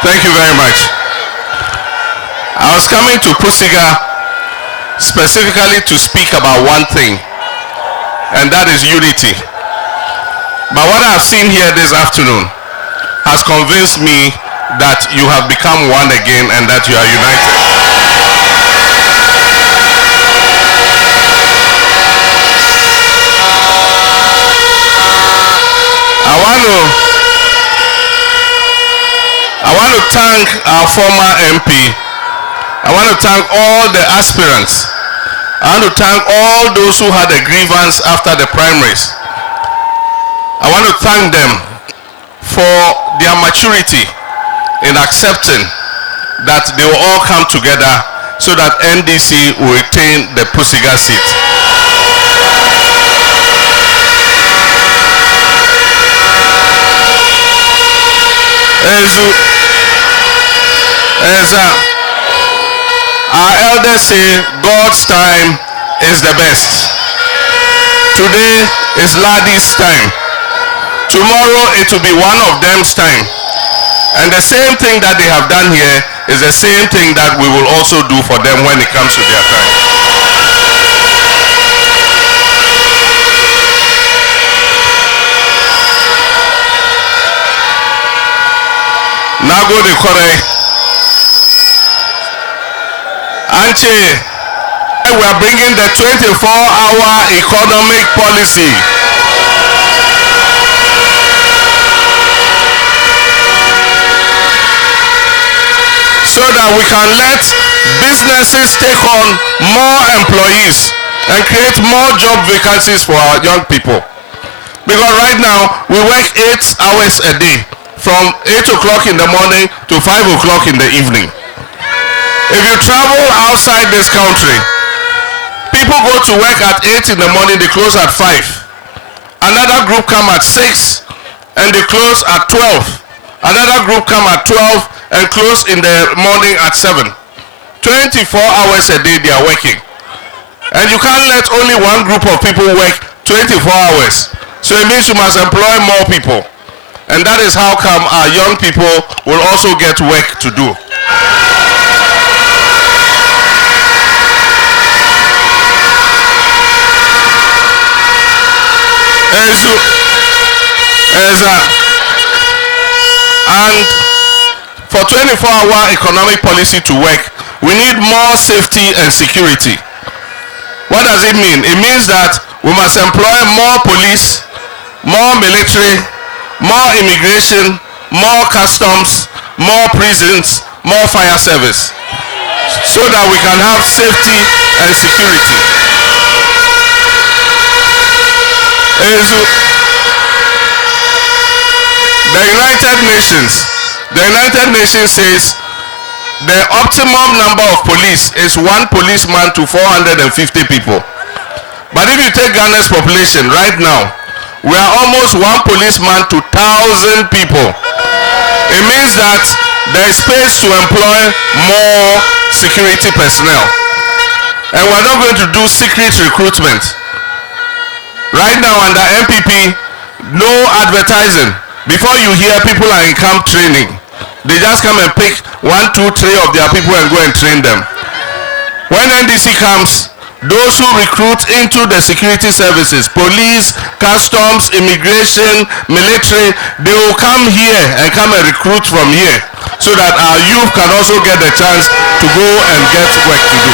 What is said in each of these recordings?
Thank you very much. I was coming to Pusiga specifically to speak about one thing, and that is unity. But what I've seen here this afternoon has convinced me that you have become one again and that you are united. I want to thank our former MP. I want to thank all the aspirants. I want to thank all those who had a grievance after the primaries. I want to thank them for their maturity in accepting that they will all come together so that NDC will retain the Pusiga seat. As our elders say, God's time is the best. Today is Ladi's time. Tomorrow it will be one of them's time. And the same thing that they have done here is the same thing that we will also do for them when it comes to their time. Now go to Korea. Anche, we are bringing the 24-hour economic policy. So that we can let businesses take on more employees and create more job vacancies for our young people. Because right now, we work 8 hours a day, from 8 o'clock in the morning to 5 o'clock in the evening. If you travel outside this country, people go to work at 8 in the morning, they close at 5. Another group come at 6 and they close at 12. Another group come at 12 and close in the morning at 7. 24 hours a day they are working. And you can't let only one group of people work 24 hours. So it means you must employ more people. And that is how come our young people will also get work to do. And for 24-hour economic policy to work, we need more safety and security. What does it mean? It means that we must employ more police, more military, more immigration, more customs, more prisons, more fire service, so that we can have safety and security. The United Nations says the optimum number of police is 1 policeman to 450 people. But if you take Ghana's population right now, we are almost 1 policeman to 1,000 people. It means that there is space to employ more security personnel. And we're not going to do secret recruitment. Right now under MPP, no advertising. Before you hear people are in camp training, they just come and pick 1, 2, 3 of their people and go and train them. When NDC comes, those who recruit into the security services, police, customs, immigration, military, they will come here and come and recruit from here so that our youth can also get the chance to go and get work to do.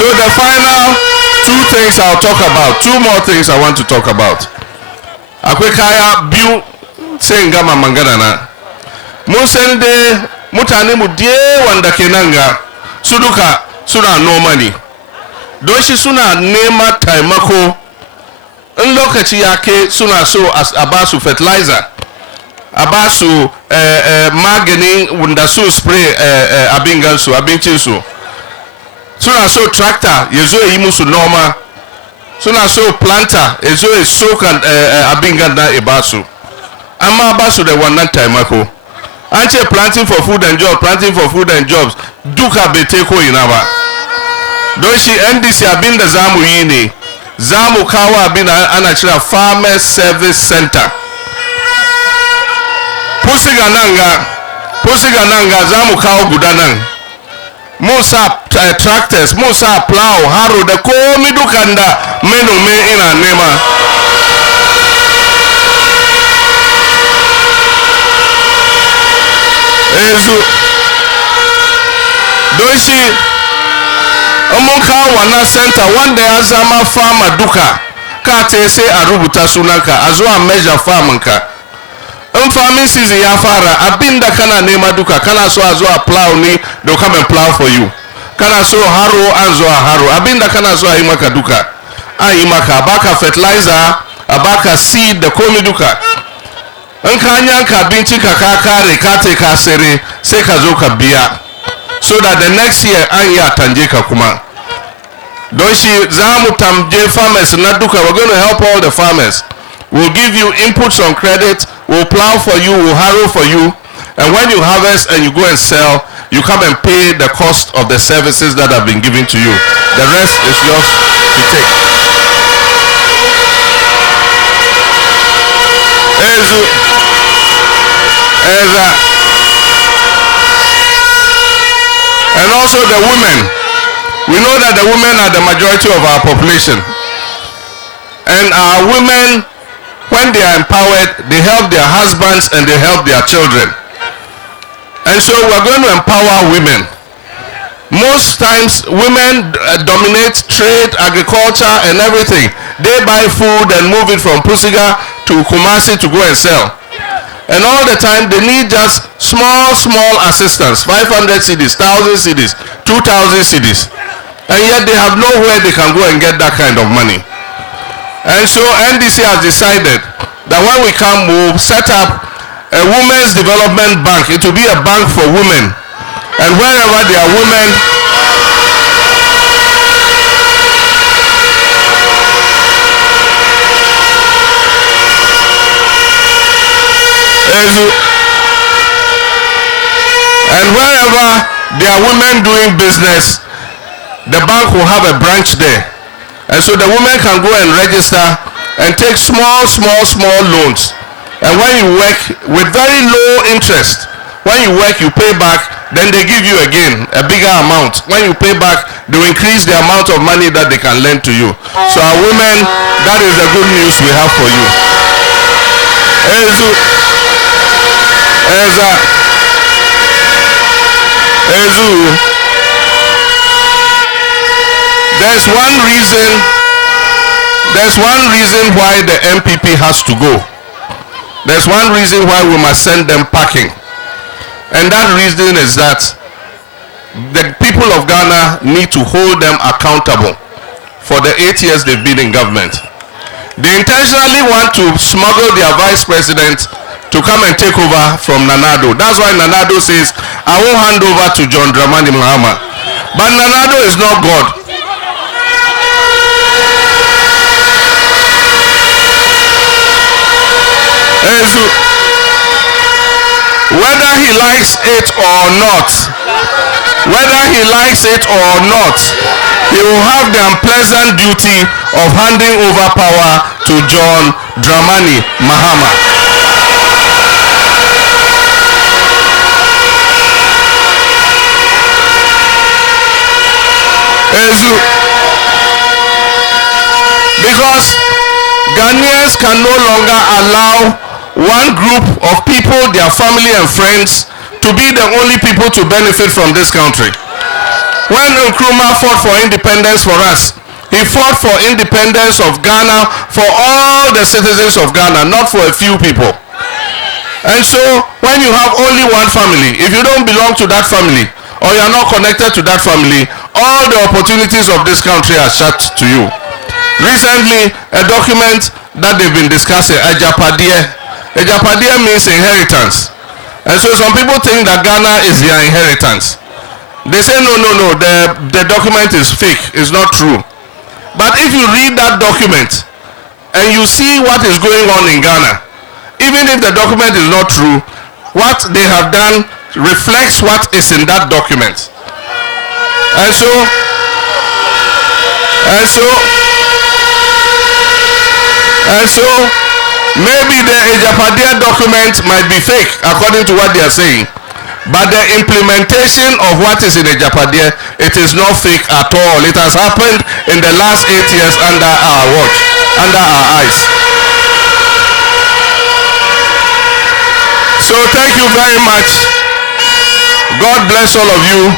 So the final 2 things I'll talk about, 2 more things I want to talk about. Akwekaya biu sengama manganana. Musende mutane mudie wanda kenanga suduka suna no money. Doshi suna nema taimako. In lokaci yake suna so abasu fertilizer. Abasu maganin wanda su spray abingansu abinchinsu. Suna so tractor yezo yimusu normal. Suna so planter yezo soak and abinganda ebasu. Ama abasu the one taimako. Anche planting for food and jobs, planting for food and jobs. Duka beteko inaba. don shi NDC abin da za mu yi ne, za mu kawo abin da ana cira Farmers Service Center. Pusiga nan ga za mu kawo guda nan. Musa tractors, Musa plow, haro da komi dukan da manomi ina nema. Don shi mun kawo wannan center wanda ya zama farmer duka ka ce sai a rubuta sunanka a zuwa measure farminka. In farming season ya fara abinda kana nema duka, kana so a zuwa plow ne, they'll come and plow for you. Kana so haro an zuwa haro, abinda kana so a yi maka duka an yi maka, baka fertilizer, a baka seed da komi duka. In ka yanka bincika ka kare ka te ka sere sai ka zo ka biya, so that the next year an ya tanje ka kuma. Don shi za mu tamje farmers na duka. We're going to help all the farmers. We'll give you inputs on credit, we'll plow for you, we'll harrow for you, and when you harvest and you go and sell, you come and pay the cost of the services that have been given to you. The rest is yours to take. And also the women. We know that the women are the majority of our population. And our women, when they are empowered, they help their husbands and they help their children. And so we're going to empower women. Most times women dominate trade, agriculture and everything. They buy food and move it from Pusiga to Kumasi to go and sell. And all the time they need just small assistance, 500 cedis, 1,000 cedis, 2,000 cedis. And yet they have nowhere they can go and get that kind of money. And so NDC has decided that when we come, we'll set up a women's development bank. It will be a bank for women. And wherever there are women, doing business, the bank will have a branch there. And so the women can go and register and take small loans. And when you work with very low interest, when you work, you pay back, then they give you again a bigger amount. When you pay back, they will increase the amount of money that they can lend to you. So our women, that is the good news we have for you. There's one reason why the MPP has to go. There's one reason why we must send them packing. And that reason is that the people of Ghana need to hold them accountable for the 8 years they've been in government. They intentionally want to smuggle their vice president to come and take over from Nanado. That's why Nanado says, I won't hand over to John Dramani Mahama. But Nanado is not God. Whether he likes it or not, he will have the unpleasant duty of handing over power to John Dramani Mahama. Because Ghanaians can no longer allow one group of people, their family and friends, to be the only people to benefit from this country. When Nkrumah fought for independence for us, he fought for independence of Ghana for all the citizens of Ghana, not for a few people. And so when you have only one family, if you don't belong to that family or you are not connected to that family, all the opportunities of this country are shut to you. Recently, a document that they've been discussing, Ejapadia means inheritance. And so some people think that Ghana is their inheritance. They say no, the document is fake, it's not true. But if you read that document and you see what is going on in Ghana, even if the document is not true, what they have done reflects what is in that document. And so And so maybe the Ejapadia document might be fake according to what they are saying, but the implementation of what is in Ejapadia, it is not fake at all. It has happened in the last 8 years under our watch, under our eyes. So thank you very much. God bless all of you.